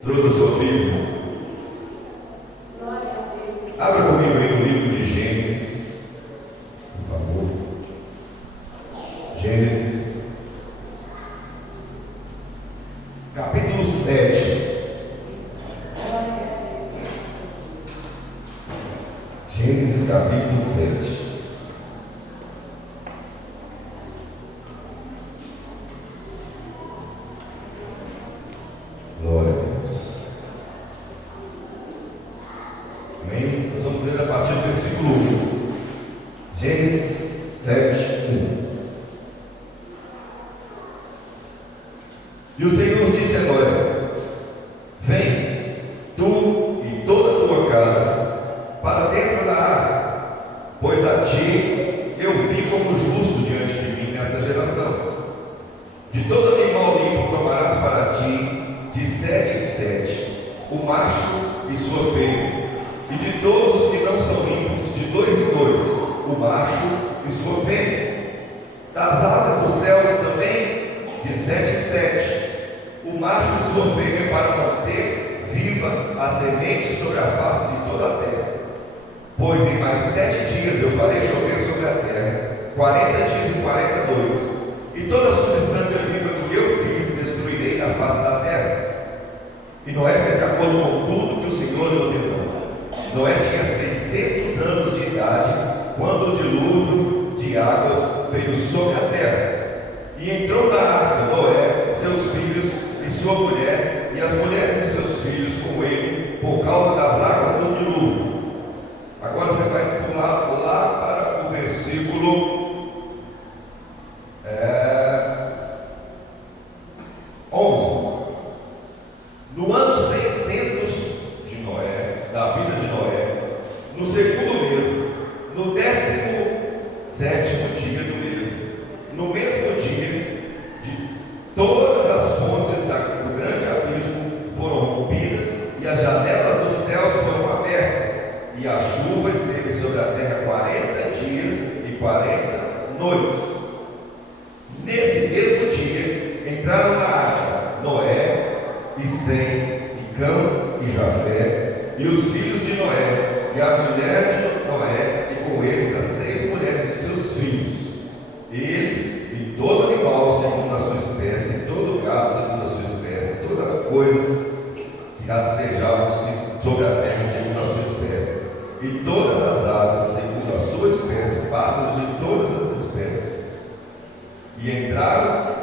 Trouxe a sua Bíblia? Abra comigo aí no livro de Gênesis, por favor. Gênesis, capítulo 7. Gênesis, capítulo 7. Glória a Deus. Amém? Nós vamos ler a partir do versículo 1. Gênesis 7, 1. E o Senhor disse a Noé: vem, tu e toda a tua casa, para dentro da arca, pois a ti eu vi como justo diante de mim nessa geração. De todo animal limpo tomarás para ti, de 7 em 7, o macho e sua fêmea, e de todos os que não são limpos, de 2 em 2, o macho e sua fêmea. Das aves do céu também, de 7 em 7, o macho e sua fêmea, para manter viva a semente sobre a face de toda a terra. Pois em mais 7 dias eu farei chover sobre a terra, 40 dias e 40 noites, e toda a substância viva que eu fiz destruirei da face da terra. E Noé fez de acordo com tudo que o Senhor lhe ordenou. Noé tinha 600 anos de idade quando o dilúvio de águas veio sobre a terra. E entrou na arca Noé, seus filhos e sua mulher, e as mulheres de seus filhos com ele, por causa das águas do dilúvio. Agora você vai pular lá para o versículo 11. No ano 600 de Noé, da vida de Noé, no segundo mês, no 17º dia do mês, no mesmo dia, de todas as fontes do grande abismo foram rompidas, e as janelas dos céus foram abertas, e a chuva esteve sobre a terra 40 dias e 40 noites. Nesse mesmo dia entraram na arca Noé e Sem, e Cão e Jafé, e os filhos de Noé, e a mulher de Noé, e com eles as 3 mulheres de seus filhos. Eles e todo animal segundo a sua espécie, todo gado segundo a sua espécie, todas as coisas que rastejavam-se sobre a terra segundo a sua espécie, e todas as aves segundo a sua espécie, pássaros de todas as espécies. E entraram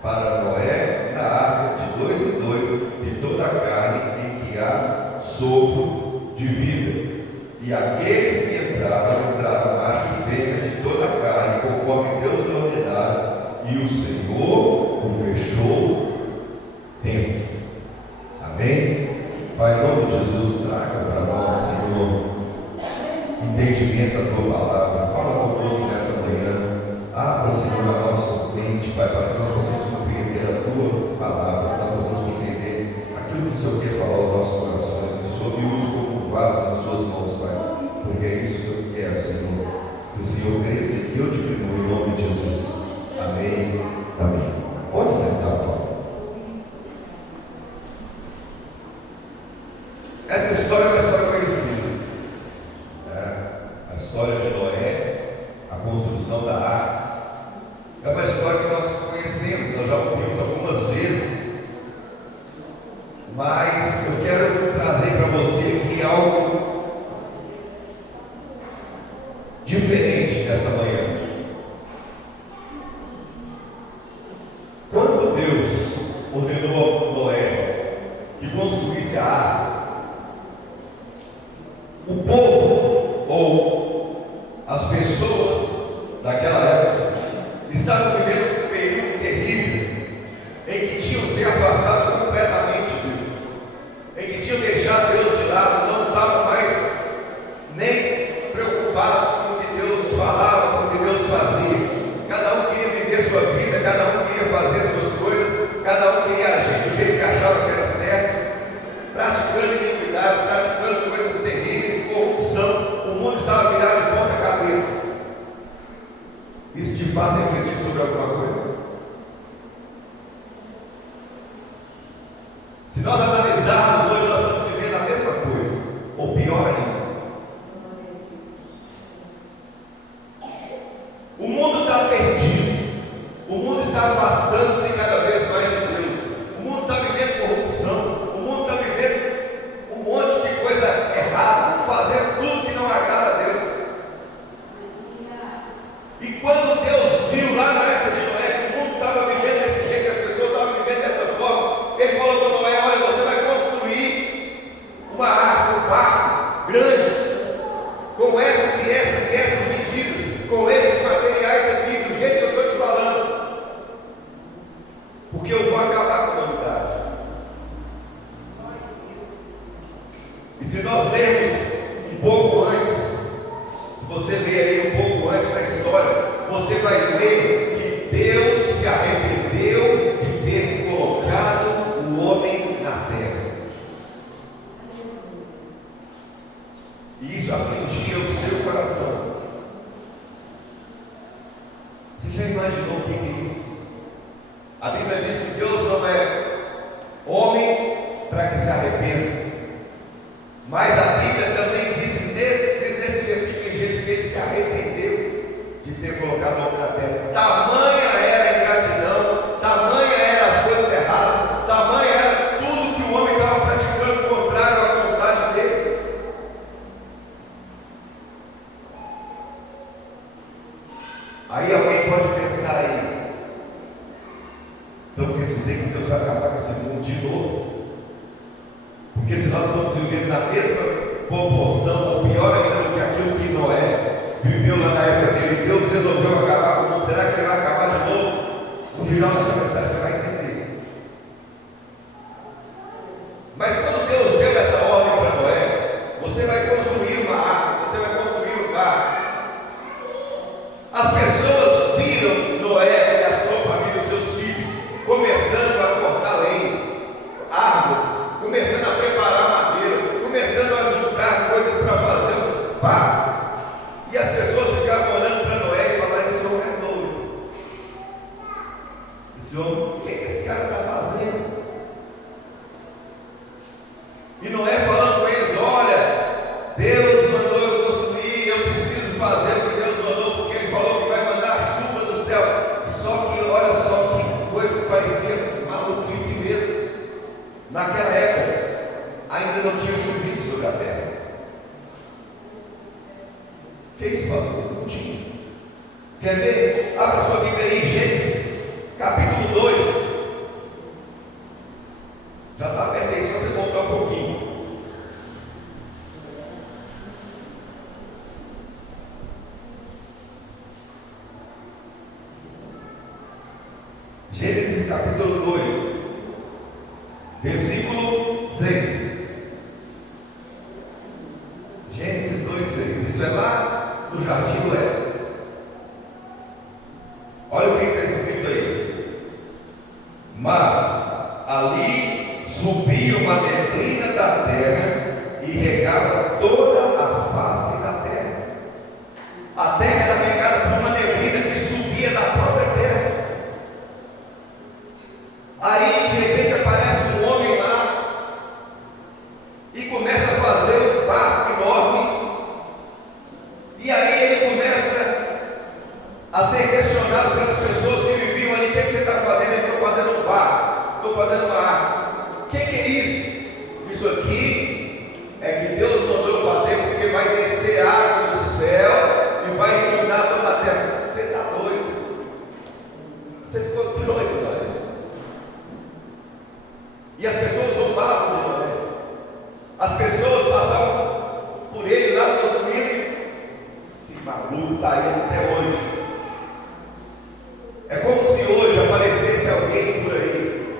para Noé na arca de 2 em 2, de toda a carne em que há sopro de vida. E aqueles que entraram macho e fêmea de toda a carne, conforme Deus lhe ordenara, e o Senhor o fechou dentro. Amém? Pai, em nome de Jesus, traga para nós, Senhor, entendimento da tua palavra. Fala conosco nessa manhã. Abra, Senhor, a nossa mente, Pai, para que nós possamos compreender a tua palavra, para que nós possamos compreender aquilo que o Senhor quer falar aos nossos corações. Que o Senhor me use como vaso nas suas mãos, Pai, porque é isso que eu quero, Senhor. Que o Senhor cresça e que eu diminua, em nome de Jesus. Amém. Amém. Pode sentar, Pai. Essa história é uma história conhecida, né? A história de Noé, a construção da arca. É uma história que nós conhecemos, nós já ouvimos algumas vezes, mas eu quero trazer para você aqui algo diferente nessa manhã. Quando Deus ordenou a Noé que construísse a arca, o povo ou as pessoas daquela época estavam vivendo um período terrível em que tinham se afastado completamente de Deus, em que tinham deixado Deus de lado, não estavam mais nós analisarmos hoje, nós estamos vivendo a mesma coisa, ou pior ainda. O mundo está perdido, o mundo está afastando-se cada vez mais de Deus, o mundo está vivendo corrupção, o mundo está vivendo um monte de coisa errada, fazendo tudo que não agrada a Deus. E quando Deus viu lá na época de Noé que o mundo estava vivendo desse jeito, as pessoas estavam vivendo dessa forma, Ele falou para Noé: olha, você vai construir uma arca, um barco grande, com essas e essas e essas medidas, com esses materiais aqui, do jeito que eu estou te falando, porque eu vou acabar com a humanidade. E se nós lermos um pouco antes, se você ler aí um pouco antes da história, você vai ver que Deus se arrependeu de ter colocado o homem na terra. E isso afligia o seu coração. Você já imaginou o que é isso? A Bíblia diz que Deus não é homem para que se arrependa. Mas a Bíblia também diz nesse versículo em Gênesis que Ele se arrependeu de ter colocado o homem na terra. Tamanha era a ingratidão, tamanha eram as coisas erradas, tamanha era tudo que o homem estava praticando contrário à vontade dele. Aí alguém pode pensar aí, então quer dizer que Deus vai acabar com esse mundo de novo? Porque se nós estamos vivendo na mesma proporção, ou pior ainda do que aquilo que Noé viveu lá na época dele, Deus resolveu acabar com o mundo, será que Ele vai acabar de novo? No final dessa mensagem você vai entender. Mas quando Deus deu essa ordem para Noé, você vai construir uma arca, você vai construir um barco. As pessoas viram Noé e a sua família, os seus filhos, começando a cortar lenha, árvores, começando a preparar madeira, começando a juntar coisas para fazer um barco. E as pessoas ficavam olhando para Noé e falavam: esse homem é doido. Esse homem, o que esse cara está fazendo? E Noé falando com eles: olha, Deus mandou eu construir, eu preciso fazer o que Deus mandou, porque Ele falou que vai mandar chuva do céu. Só que olha só que coisa que parecia maluquice mesmo. Naquela época ainda não tinha chovido sobre a terra. Que isso, pastor? Não tinha. Quer ver? Abra sua Bíblia aí, Gênesis, capítulo 2. Já está perto aí, só você voltar um pouquinho. Gênesis capítulo 2, versículo 6. Gênesis 2, 6. Isso é lá no jardim do Éden. Olha o que está escrito aí. Mas ali subia uma neblina da terra e regava toda a face da terra. A terra era regada por uma neblina que subia da própria terra. Aí de repente aparece um homem lá e começa a fazer um barco enorme. E aí ele começa a ser questionado pelas pessoas que viviam ali: o que você está fazendo? Eu estou fazendo um barco, estou fazendo uma arca. O que é isso? Isso aqui é que Deus mandou fazer, porque vai descer água do céu e vai inundar toda a terra. Você está doido? Você ficou doido, Noé? E as pessoas zombavam de Noé. As pessoas passavam por ele lá construindo. Esse maluco está aí até hoje. É como se hoje aparecesse alguém por aí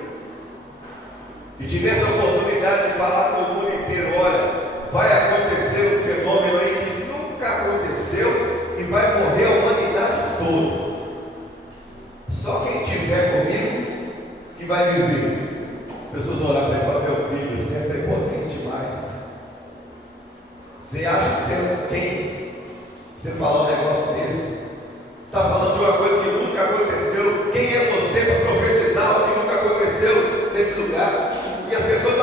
e tivesse a oportunidade de falar com o mundo inteiro: olha, vai acontecer um fenômeno aí que nunca aconteceu e vai morrer a humanidade toda. Só quem estiver comigo que vai viver. As pessoas vão olhar para ele e falar: meu filho, você é prepotente demais. Você acha que você é quem? Você falar um negócio desse? Você está falando de uma coisa que nunca aconteceu. Quem é você para profetizar o que nunca aconteceu nesse lugar? E as pessoas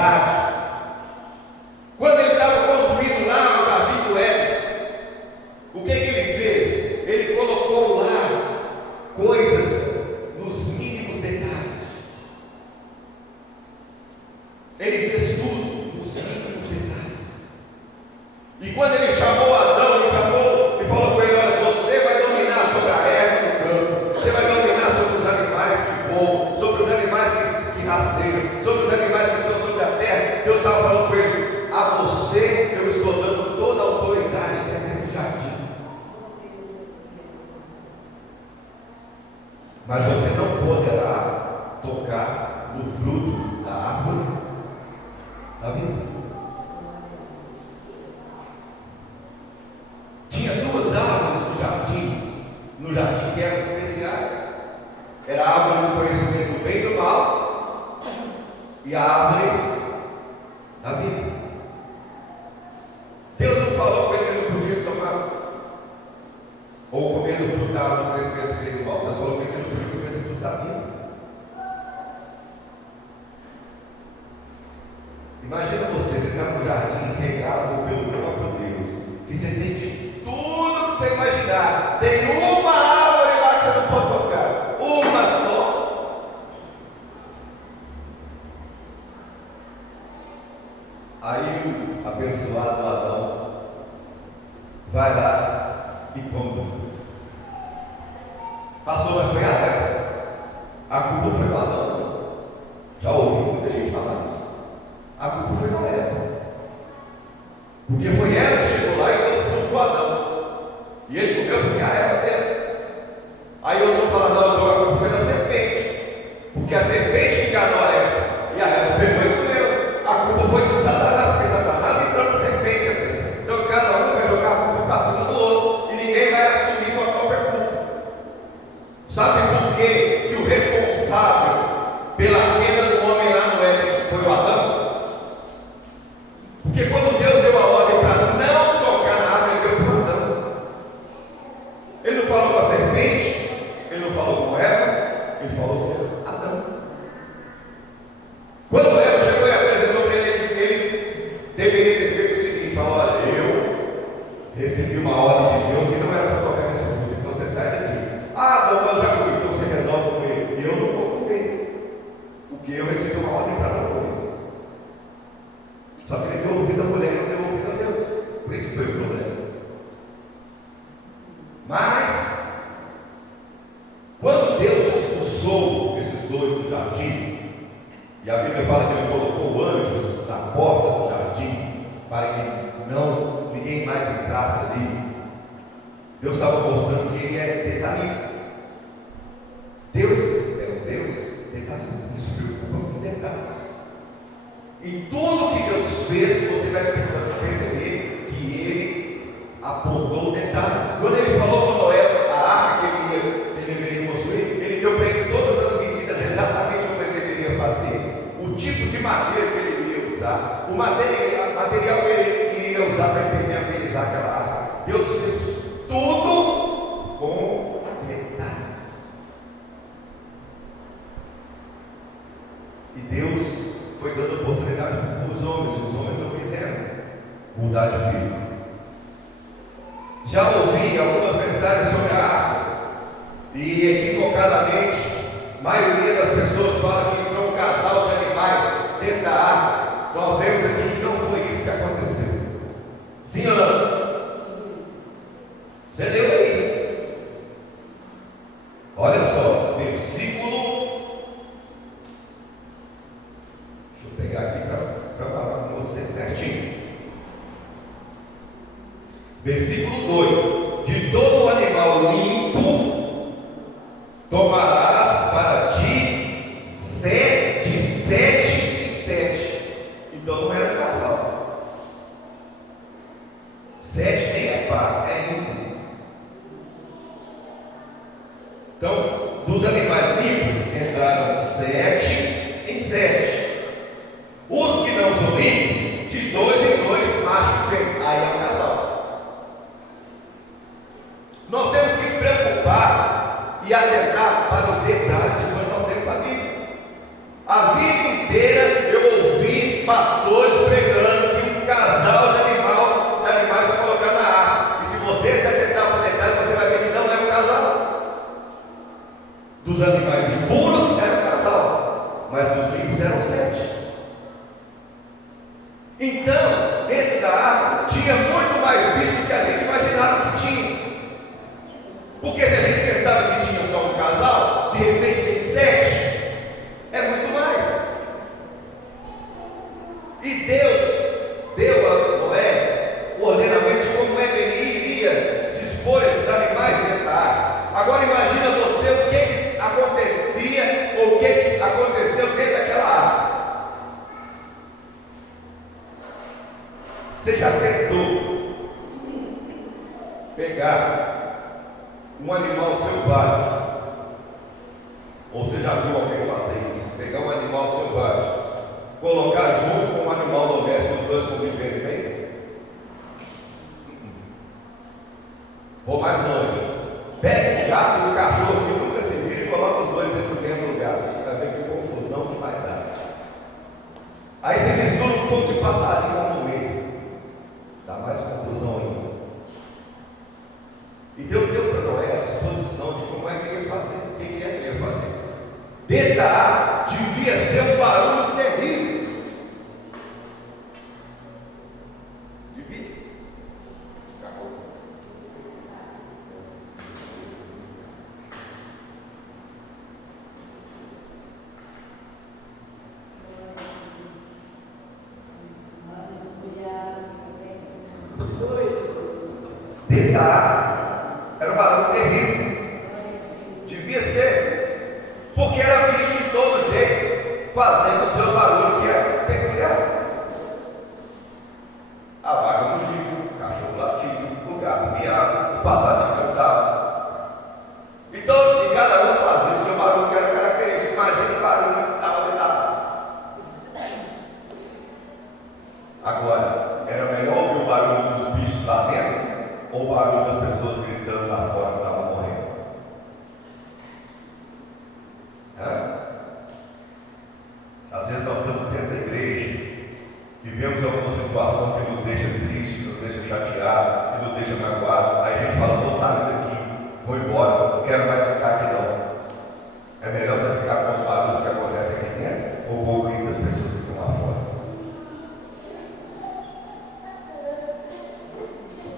verdade. Quando ele estava construindo lá o jardim do Éden, o que ele fez? Ele colocou lá coisas nos mínimos detalhes. Ele fez tudo nos mínimos detalhes. E quando ele chamou Adão, ele chamou e falou com ele: olha, você vai dominar sobre a erva do campo, você vai dominar sobre os animais que voam, sobre os animais que rasteiam, sobre os animais que estão sobre a terra. Deus estava falando com ele: a você eu estou dando toda a autoridade nesse jardim. Mas você não poderá tocar no fruto da árvore da vida. Tinha duas árvores no jardim que eram especiais. Era a árvore do conhecimento do bem e do mal e a árvore da vida. Deus não falou com ele que ele não podia tomar ou comer do fruto da árvore do conhecimento do bem e do mal. Deus falou com ele que ele não podia comer do fruto da vida. Imagina você está no jardim regado pelo próprio Deus, e você tem de tudo que você imaginar. Tem uma árvore lá que você não pode tocar, uma só. Aí o abençoado Adão vai lá e come. Passou, mas foi a Eva. A culpa foi do Adão, não. Já ouvi muita gente falar isso. A culpa foi da Eva, porque foi ela que chegou lá e deu fruto para Adão, e ele comeu porque a Eva deu. Aí eu vou falar: não, então a culpa foi da serpente, porque a serpente enganou a Eva, e a Eva pegou e comeu. A culpa foi de Satanás, porque Satanás entrou na serpente assim. Então cada um vai jogar a culpa para cima do outro, e ninguém vai assumir sua própria culpa. Sabe por quê que o responsável pela queda do homem lá no Éden foi o Adão? Porque quando Deus deu a ordem para não tocar na árvore, ele deu para o Adão. Ele não falou com a serpente, ele não falou com Eva, ele falou com Adão. Quando Eva chegou e apresentou para ele deveria ter feito o seguinte: falou: olha, eu recebi uma ordem de Deus e não era para tocar nesse fruto, então você sai daqui. Ah, Adão, eu já comi, então você resolve comer. Eu não vou comer, porque eu recebi uma ordem para não comer. Só que ele deu ouvido à mulher e não deu ouvido a Deus. Por isso foi o problema. Mas, quando Deus expulsou esses dois do jardim, e a Bíblia fala que ele colocou anjos na porta do jardim, para que ninguém mais entrasse ali, Deus estava mostrando que ele é detalhista. Deus é um Deus detalhista. Ele se preocupa com detalhes. Em tudo que Deus fez, você vai perceber que Ele apontou detalhes. Quando Ele falou com Noé a arca que ele deveria construir, Ele deu para ele todas as medidas exatamente como ele deveria fazer, o tipo de madeira que ele iria usar, o material que ele iria usar para impermeabilizar aquela arca. Deus fez tudo com detalhes. E Deus foi dando oportunidade para os homens não quiseram mudar de vida. Já ouvi algumas mensagens sobre a arca, e equivocadamente, a maioria das pessoas fala que entrou um casal de animais dentro da arca. Nós vemos aqui que não foi isso que aconteceu. Sim ou não? Você leu aí? Olha só, versículo. Deixa eu pegar aqui para falar com você certinho. Versículo 2: de todo animal limpo tomarás para ti de 7 em 7. Então não era um casal. 7 nem é par, é limpo. Então, dos animais limpos entraram 7 em 7. Os que não são limpos, de 2 em 2, macho e fêmea. Aí é um casal. Nós temos que preocupar e atentar para os pastores pregando que um casal de animais vai colocar na arca. E se você se atentar para o detalhe, você vai ver que não é um casal. Dos animais impuros era um casal, mas dos limpos eram 7. Então, dentro da arca tinha muito mais bicho do que a gente imaginava que tinha. Porque se a gente pensava que tinha só um casal, de repente tem 7, é muito mais. E Deus deu a Noé o ordenamento de como é que ele iria dispor esses animais dentro da arca. Agora imagina você o que acontecia, ou o que aconteceu dentro daquela arca. Você já tentou pegar um animal selvagem? Ou você já viu alguém fazer isso? Pegar um animal selvagem, colocar junto com um animal doméstico, os dois conviverem bem? Vou mais longe. Pega um gato e um cachorro que nunca se viram e coloca os dois dentro do mesmo lugar. Vai ver que confusão que vai dar. Aí você mistura um pouco de passarinho lá no meio. Dá mais confusão ainda. E Deus deu para Noé a disposição de como é que ele ia fazer, o que é que ele ia fazer. Dentro da arca devia ser um barulho terrível. Devia. Dentro da arca era um barulho terrível. Devia ser, porque era bicho de todo jeito, fazendo o seu barulho que é peculiar. A vaca mugindo, o cachorro latindo, o gato miado, o passarinho cantava. E cada um fazia o seu barulho que era característico. Imagina o barulho que estava dentro da arca. Agora, era melhor ouvir o barulho dos bichos lá dentro, ou o barulho das pessoas gritando lá fora que estavam morrendo? Às vezes nós estamos dentro da igreja, vivemos alguma situação que nos deixa triste, que nos deixa chateado, que nos deixa magoado. Aí a gente fala: vou sair daqui, vou embora, não quero mais ficar aqui não. É melhor você ficar com os barulhos que acontecem aqui dentro, ou ouvir as pessoas que estão lá fora?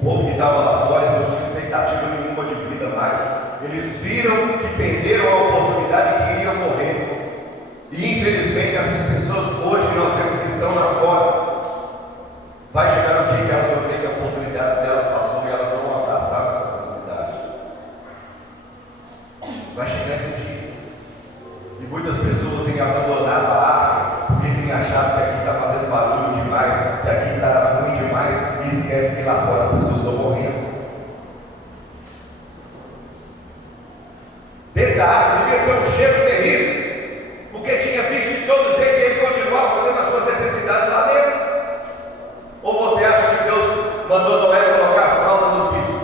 O povo que estava lá fora, eles não tinham expectativa nenhuma de vida mais. Eles viram que perderam a oportunidade e que iriam morrer. E infelizmente essas pessoas hoje nós temos que estão lá fora. Vai chegar um dia que elas vão ter que a oportunidade delas passou e elas não vão abraçar essa oportunidade. Vai chegar esse dia. E muitas pessoas têm abandonado a arca porque têm achado que aqui está fazendo barulho demais, que aqui está ruim demais, e esquece que lá fora as pessoas estão morrendo. Dentro da arca devia ser um cheiro terrível, porque tinha bicho de todo jeito e eles continuavam fazendo as suas necessidades lá dentro. Ou você acha que Deus mandou Noé colocar a fralda nos bichos?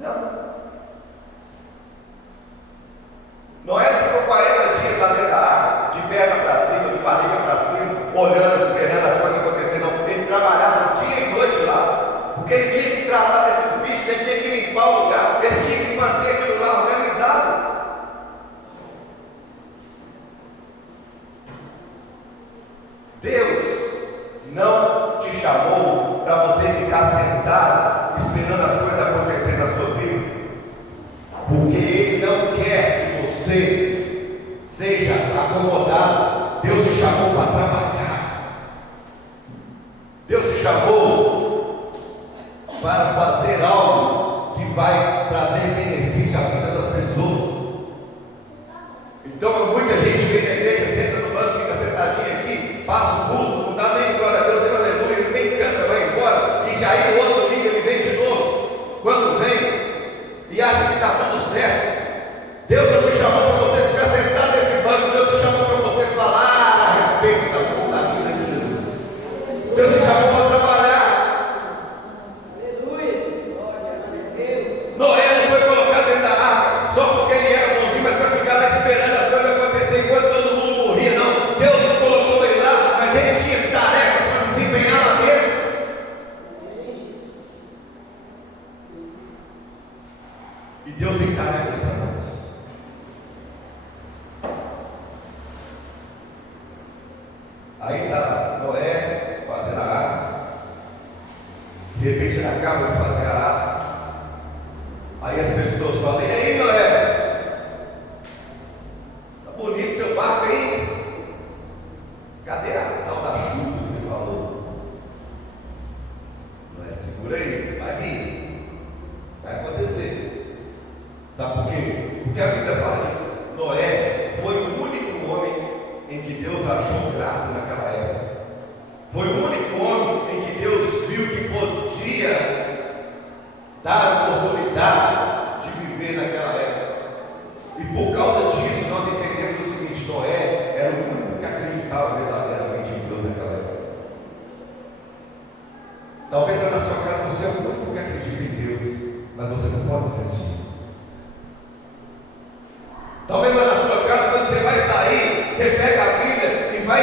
Não. Noé ficou 40 dias lá dentro da arca, de perna para cima, de barriga para cima, olhando, esperando as coisas acontecerem. Não, ele trabalhava dia e noite lá, porque ele tinha que tratar desses bichos, ele tinha que limpar o lugar, ele tinha que manter aquilo lá organizado. Deus não te chamou para você ficar sentado esperando as coisas acontecerem na sua vida, porque Ele não quer que você seja acomodado. Deus te chamou para trabalhar. Deus te chamou para fazer algo que vai trazer benefício à vida das pessoas. Então muita gente vem na igreja, senta no banco, fica sentadinho aqui, passa o culto, não dá nem glória a Deus, nem aleluia, nem canta, vai embora, e já aí o outro liga, ele vem de novo. Quando vem e acha que está tudo certo, Deus não te chamou para você ficar sentado nesse banco, Deus te chamou para você falar a respeito da sua Aí está Noé fazendo a arca. De repente ele acaba de fazer a arca. Aí as pessoas falam: e aí, Noé? Tá bonito seu barco aí? Cadê a tal da chuva que você falou? Noé, segura aí, vai vir. Vai acontecer. Sabe por quê? Porque a Bíblia fala que Noé foi o único homem em que Deus achou graça naquela época. Foi o único homem em que Deus viu que podia dar a oportunidade de viver naquela época. E por causa disso nós entendemos o seguinte: Noé era o único que acreditava verdadeiramente em Deus naquela época. Talvez lá na sua casa você é o único que acredita em Deus, mas você não pode desistir. Talvez lá na sua casa, quando você vai sair, você pega a Bíblia e vai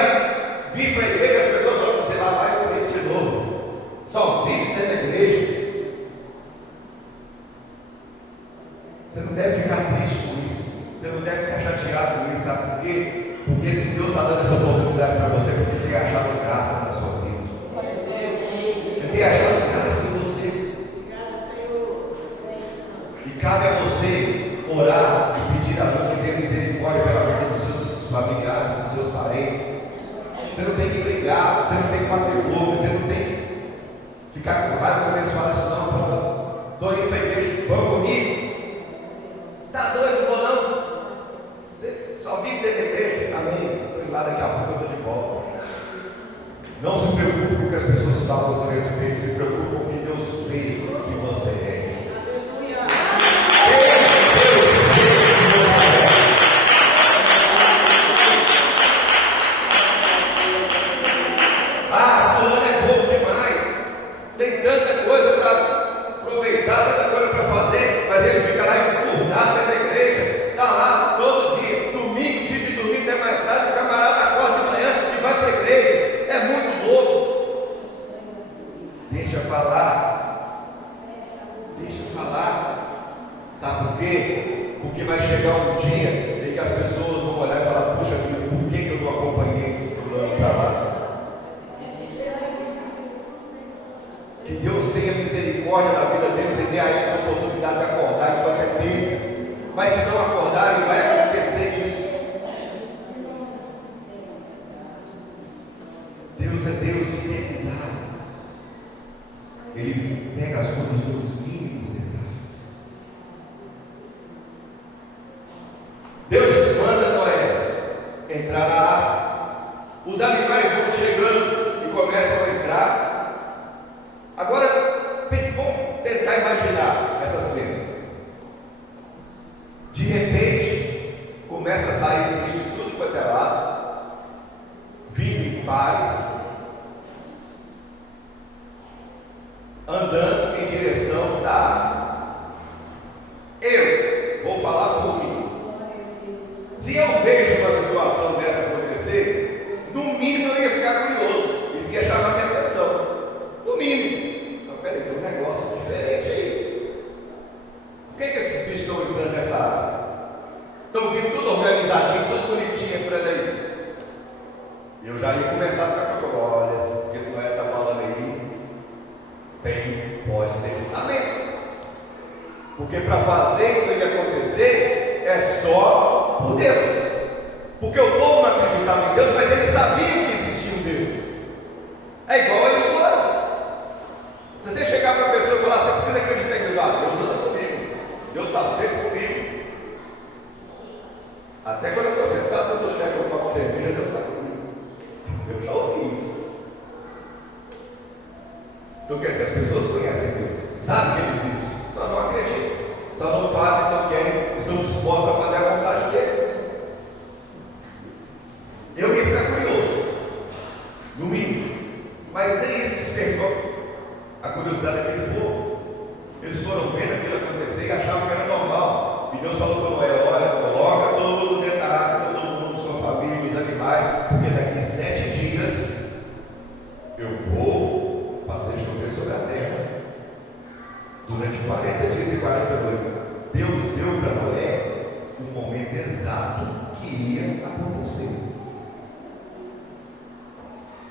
vir para a igreja, as pessoas falam: você lá vai para ele de novo, só vive dentro da igreja. Você não deve ficar triste com isso, você não deve ficar chateado com isso, sabe por quê? Porque se Deus está dando essa oportunidade para você, porque tem achado graça na sua vida. Ele tem achado graça em você. E cabe a você orar e pedir a Deus que tenha misericórdia pela vida dos seus familiares, dos seus parentes. Você não tem que brigar, você não tem que bater boca, você não tem que ficar com raiva quando eles falam isso, não. Estou indo para a igreja, vamos comigo. Está doido ou não? Você só vive dentro da igreja. Amém. Estou indo lá, daqui a pouco eu estou de volta. Não se preocupe com o que as pessoas falam a seu respeito, se preocupe com o que Deus vê que você é. Tem tanta coisa para aproveitar, tanta coisa para fazer, mas ele fica lá enfurnado dentro da igreja, está lá todo dia, domingo, dia de domingo, até mais tarde, o camarada acorda de manhã e vai para a igreja. É muito louco. Deixa falar. Sabe por quê? Porque vai chegar um dia em que as pessoas vão olhar e falar: puxa vida, por que eu não acompanhei esse fulano para lá? Que Deus tenha misericórdia na vida deles e dê a eles a oportunidade de acordar enquanto é tempo. Mas se não acordarem, vai acontecer isso. Deus é Deus de eternidade. Ele pega as coisas nos mínimos detalhes. Deus manda Noé entrar na arca. Os animais vão chegando e começam a entrar. Agora, vamos tentar imaginar essa cena. De repente, começa a sair bicho de tudo quanto é lado, vindo em pares, andando em direção da água. Eu vou falar por mim. Se eu vejo uma situação dessa acontecer, no mínimo eu ia ficar curioso. Isso ia chamar minha atenção. No mínimo. Peraí, tem um negócio diferente aí. Por que esses bichos estão entrando nessa área? Estão vindo tudo organizadinho, tudo bonitinho entrando aí. E eu já ia começar a ficar com olha, porque esse Noé está falando aí, pode ter fundamento. Porque para fazer isso aí acontecer, é só por Deus. Porque o povo não acreditava em Deus, mas eles sabiam que existia um Deus. É igual a eles foram. Se você chegar para a pessoa e falar: você precisa acreditar em Deus, Deus anda comigo, Deus está sempre comigo. Até quando eu estou sentado no boteco, eu tomo cerveja, Deus está comigo. Eu já ouvi isso. Então quer dizer, as pessoas conhecem Deus, sabem que Ele existe, só não acreditam, só não fazem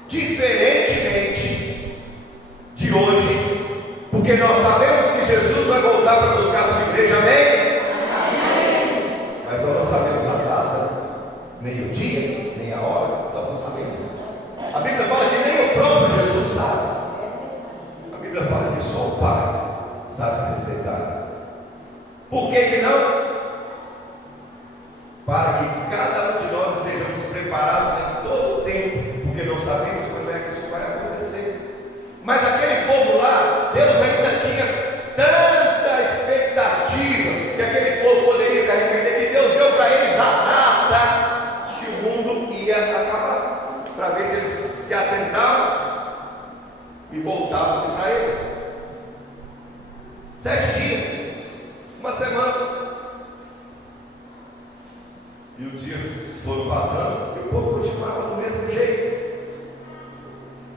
diferentemente de hoje, porque nós sabemos que Jesus vai voltar para buscar a sua igreja, amém? Amém. Mas nós não sabemos a data, nem o dia, nem a hora, nós não sabemos. A Bíblia fala que nem o próprio Jesus sabe. A Bíblia fala que só o Pai sabe desse detalhe. Por que não? Para que cada um de nós estejamos preparados em todo o tempo, porque não sabemos quando é que isso vai acontecer. Mas aquele povo lá, Deus ainda tinha tanta expectativa que aquele povo poderia se arrepender, que Deus deu para eles a data que o mundo ia acabar, para ver se eles se atentavam e voltavam-se para Ele. 7 dias, uma semana. E os dias foram passando e o povo continuava do mesmo jeito.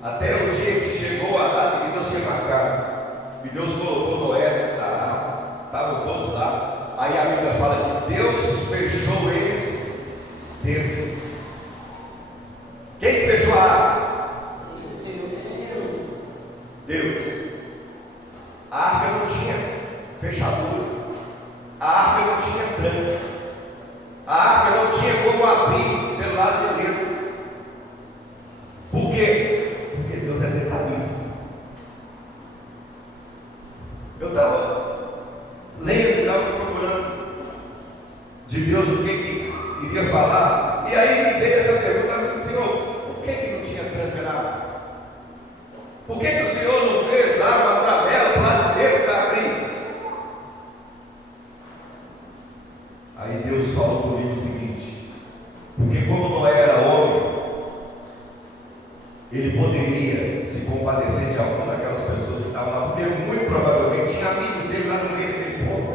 Até o dia que chegou a data que Deus tinha marcado. E Deus colocou Noé dentro da arca. Estavam todos lá. Aí a Bíblia fala que Deus fechou eles dentro. Quem fechou a arca? Deus. A arca não tinha fechadura. A arca não tinha tranca. A arca não tinha como abrir pelo lado de dentro. Por quê? Porque Deus é detalhista. Eu estava lendo, estava procurando de Deus o que iria falar. E aí me veio essa pergunta: Senhor, por que não tinha tranca na arca? Por que o Senhor não fez lá uma travela para o lado de dentro para abrir? Aí Deus falou comigo o seguinte: porque como Noé era homem, ele poderia se compadecer de alguma daquelas pessoas que estavam lá, porque muito provavelmente tinha amigos dele lá no meio daquele povo.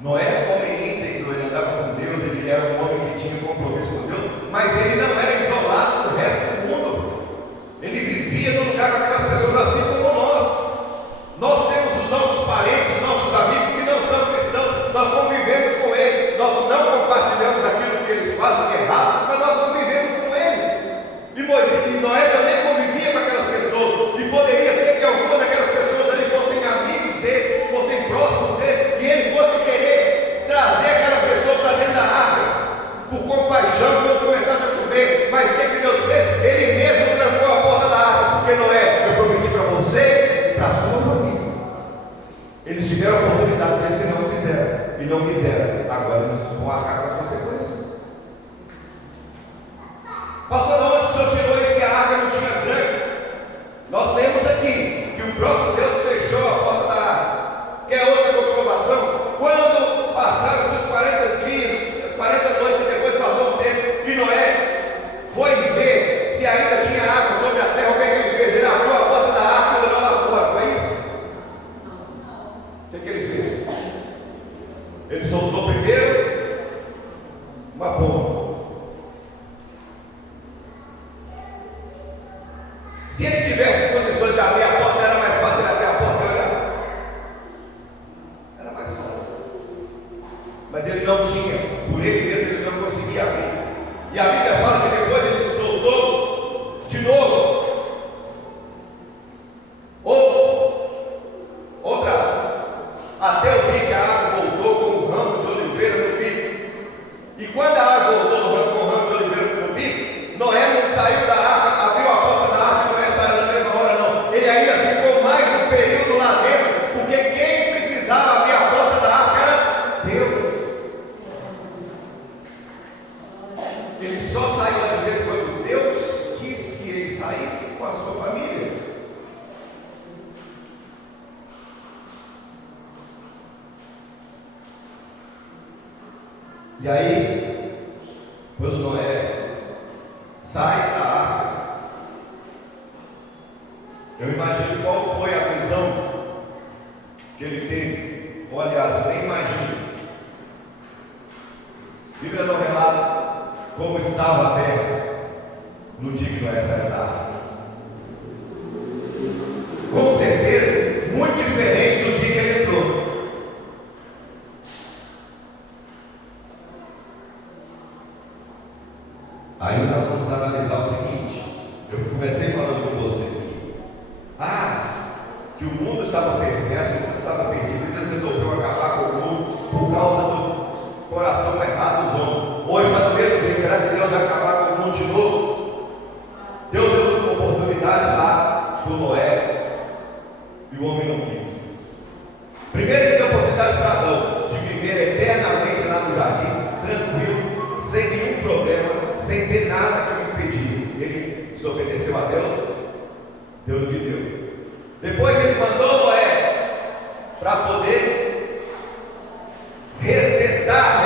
Noé era um homem íntegro, ele andava com Deus, ele era um homem que tinha um compromisso com Deus, mas ele não era isolado do resto do mundo. Ele vivia no lugar com aquelas pessoas assim como nós. Nós temos os nossos parentes, os nossos amigos que não são cristãos, nós convivemos com eles, nós não compartilhamos aquilo que eles fazem que é errado, mas nós convivemos com eles. E Moisés e Noé também convivia com aquelas pessoas, e poderia ser que alguma daquelas pessoas ali fossem amigos dele, fossem próximos dele, e ele fosse querer trazer aquela pessoa para dentro da arca, por compaixão, quando começasse a chover. Mas o que Deus fez? Ele mesmo trancou a porta da arca, porque Noé, eu prometi para você e para a sua família. Eles tiveram a oportunidade deles e não fizeram. E não quiseram. Agora eles vão arcar com as consequências. Pastor, onde o senhor tirou isso que a arca não tinha tranca? Nós lemos aqui que o próprio Deus fechou a porta da arca. Quer outra comprovação? Quando passaram os 40 dias, as 40 noites e depois passou um tempo, e Noé foi ver se ainda tinha água sobre a terra, o que ele fez? Ele abriu a porta da arca e olhou lá fora, foi isso? O que ele fez? Ele soltou primeiro uma bomba. Se ele tivesse condições de abrir a porta, era mais fácil ele abrir a porta e olhar. Era mais fácil. Mas ele não tinha, por ele mesmo ele não conseguia abrir. E a Bíblia fala que depois ele soltou de novo outra, até o dia que a água voltou com o ramo de oliveira no bico. E quando a água voltou com o ramo de oliveira no bico, Noé não saiu da arca, abriu a porta da arca e Noé saiu na mesma hora, não. Ele ainda ficou mais um período lá dentro, porque quem precisava abrir a porta da arca era Deus. Ele só saiu lá de dentro quando Deus quis que ele saísse com a sua família. E aí, quando Noé sai da arca, eu imagino qual foi a visão que ele teve. Ou aliás, eu nem imagino. A Bíblia não relata como estava a terra no dia que Noé saiu da arca. Com certeza, muito diferente do dia que ele entrou. Aí nós vamos analisar o seguinte: eu comecei falando com você aqui, que o mundo estava perverso, o mundo estava perdido, e Deus resolveu acabar com o mundo por causa do coração errado dos homens. Hoje está do mesmo jeito. Será que Deus vai acabar com o mundo de novo? Deus deu uma oportunidade lá do Noé e o homem não quis. Primeiro ele deu a oportunidade para Adão de viver eternamente lá no jardim, tranquilo, sem nenhum problema, sem ter nada que o impedir. Ele desobedeceu a Deus, deu o que deu. Depois ele mandou Noé para poder resgatar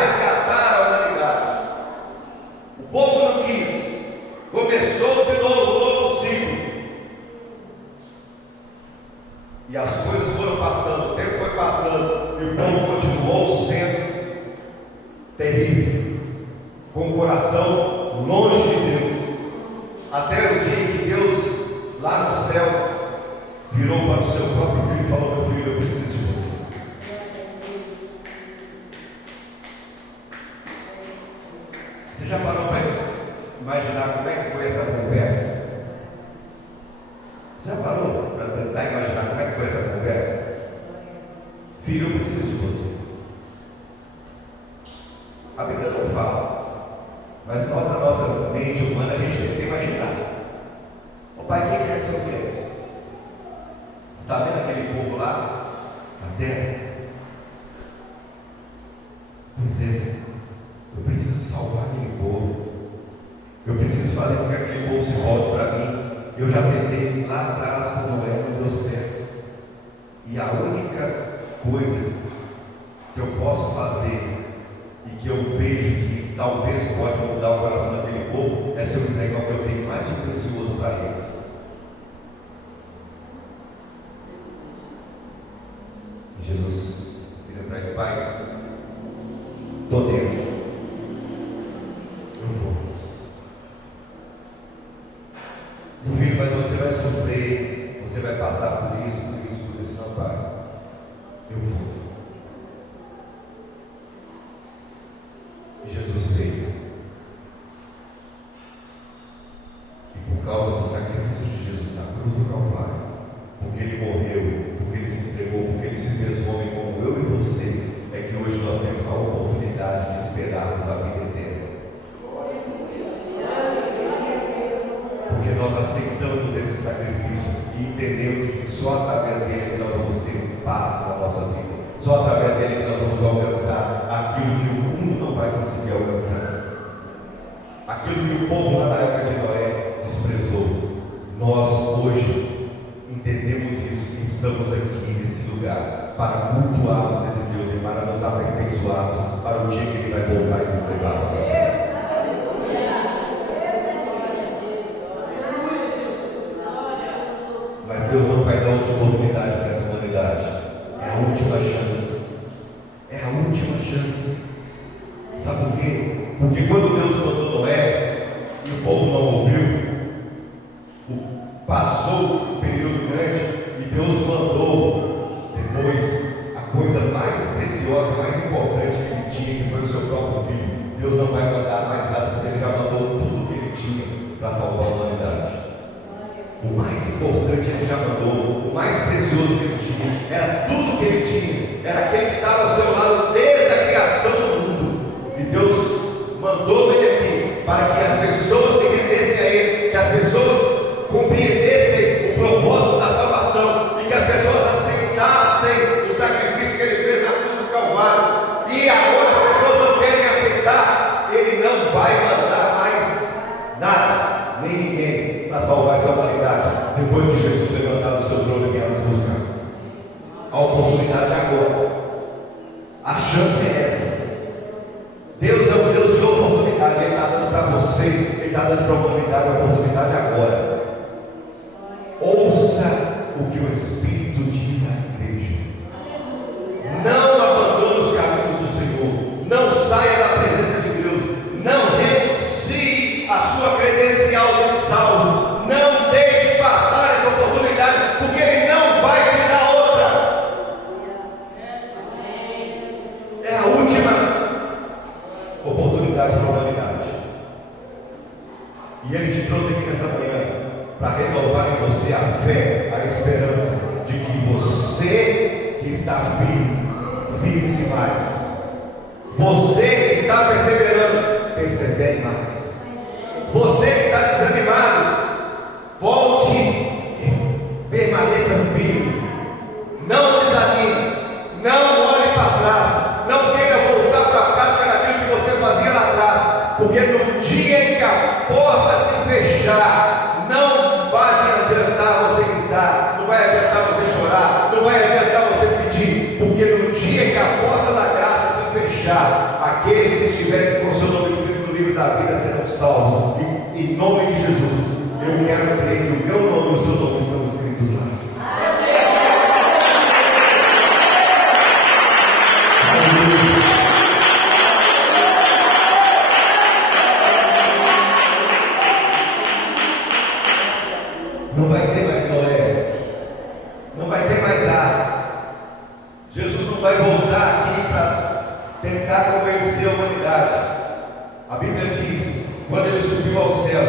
a humanidade. O povo não quis. Começou de novo um novo ciclo. E as coisas foram passando, o tempo foi passando, e o povo continuou sendo terrível, com o coração longe de Deus, até o dia que Deus, lá no céu, virou para o seu próprio filho e falou: meu filho, eu preciso de você. Você já parou para imaginar como é que foi essa conversa? Você já parou para tentar imaginar como é que foi essa conversa? Filho, eu preciso de você. A Bíblia não fala, mas nós, na nossa mente humana, a gente tenta imaginar. O pai, quem quer que o senhor quer? Está vendo aquele povo lá na terra? Pois é, eu preciso salvar aquele povo. Eu preciso fazer com que aquele povo se volte para mim. Eu já tentei lá atrás com Noé, não deu certo. E a única coisa que eu posso fazer e que eu vejo que talvez pode mudar o coração daquele povo é se eu entregar o que eu tenho mais de precioso para eles. Jesus vira para ele: pai, estou dentro, eu vou. Meu filho, mas você vai sofrer, você vai passar por isso, não, pai, eu vou. E Jesus veio, e por causa do sacrifício de Jesus na cruz do Calvário, porque ele morreu, porque ele se entregou, porque ele se fez homem como eu e você, é que hoje nós temos a oportunidade de esperarmos a vida eterna. Porque nós aceitamos esse sacrifício e entendemos que só através dele que nós vamos ter paz na nossa vida. Só através dele que nós vamos alcançar aquilo que o mundo não vai conseguir alcançar. Aquilo que o povo lá na época de Noé desprezou. Nós hoje entendemos isso e estamos aqui nesse lugar para cultuarmos esse Deus e para nos aperfeiçoarmos para o dia que ele vai voltar e nos levar para o céu. Mas Deus não vai dar outra oportunidade para essa humanidade. É a última chance. É a última chance. Sabe por quê? Porque quando Deus mandou Noé e o povo não ouviu, passou um período grande e Deus mandou depois a coisa mais preciosa, mais importante que ele tinha, que foi o seu próprio filho. Deus não vai mandar mais nada, porque ele já mandou tudo que ele tinha para salvar a humanidade. O mais importante ele já mandou, o mais precioso que ele tinha, era tudo que ele tinha, era aquele que estava ao seu lado desde a criação do mundo. E Deus mandou ele aqui para que as pessoas entendessem a ele, que as pessoas compreendessem o propósito da salvação e que as pessoas aceitassem o sacrifício que ele fez na cruz do Calvário. E agora as pessoas não querem aceitar, ele não vai mandar mais nada, nem ninguém, para salvar essa humanidade, depois que Jesus levantar do seu trono e vier nos buscar. A oportunidade é agora, a chance é essa. Deus é um Deus de oportunidade, ele está dando para você, ele está dando para a humanidade a oportunidade agora. Ouça o que o Espírito diz à igreja. Não abandone os caminhos do Senhor. Não saia da presença de Deus. Não renuncie a sua credencial de salvo. Não deixe passar essa oportunidade, porque Ele não vai te dar outra. É a última oportunidade para a humanidade. E Ele te trouxe aqui nessa manhã para renovar em você a fé, a esperança de que você que está vivo, vive-se mais. Você que está perseverando, persevere mais. Você que está desanimado, volte, permaneça firme. Não desanime, não olhe para trás, não queira voltar para a prática daquilo que você fazia lá atrás, porque no dia em que a porta se fechar, não vai adiantar você gritar, não vai adiantar você chorar, não vai adiantar você pedir, porque no dia em que a porta da graça se fechar, aqueles que estiverem com o seu nome escrito no livro da vida serão salvos. E em nome de Jesus, eu quero crer que o meu nome e o seu nome estão escritos lá. Não vai ter mais Noé, não vai ter mais ar. Jesus não vai voltar aqui para tentar convencer a humanidade. A Bíblia diz, quando ele subiu ao céu,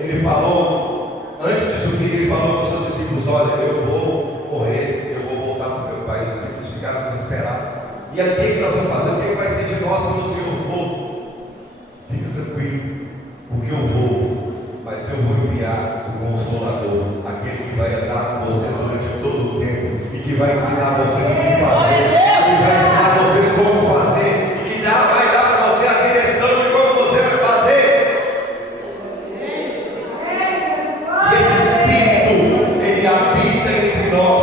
ele falou, antes de subir, ele falou para os seus discípulos: olha, eu vou morrer, eu vou voltar para o meu pai. Os discípulos ficaram desesperados. E aí, o que nós vamos fazer? O que vai ser de nós quando o Senhor for? Fica tranquilo, porque eu vou, mas eu vou enviar o Consolador, aquele que vai andar com você durante todo o tempo e que vai ensinar vocês o que fazer, que vai ensinar vocês como fazer, e que vai dar para você a direção de como você vai fazer. E esse Espírito, ele habita entre nós,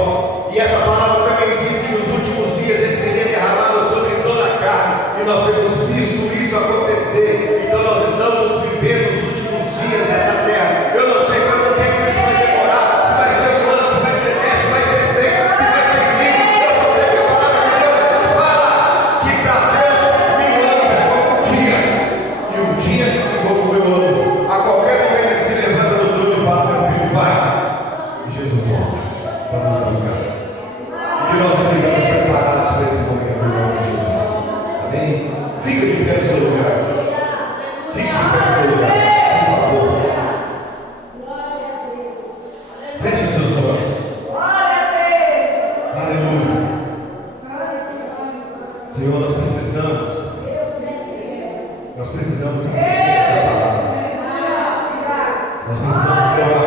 e essa palavra também diz que nos últimos dias ele seria derramado sobre toda a carne, e nós temos visto isso acontecer. Então nós estamos vivendo os últimos dias dessa terra. Eu não sei quanto tempo isso vai demorar, se vai ser um ano, se vai ser 10, se vai ser 100, se vai ser 1000. Eu só sei que a palavra de Deus fala que para Deus 1000 anos é como um dia, e um dia é como 1000 anos. A qualquer momento ele se levanta do trono e fala: meu filho, vai. E Jesus volta para nos buscar. E que nós estejamos preparados para esse momento em nome de Jesus. Amém? Fica de pé no seu lugar. Fique de pé no seu lugar, por favor. Feche os seus olhos. Aleluia. Senhor, nós precisamos entender essa palavra. Nós precisamos ter uma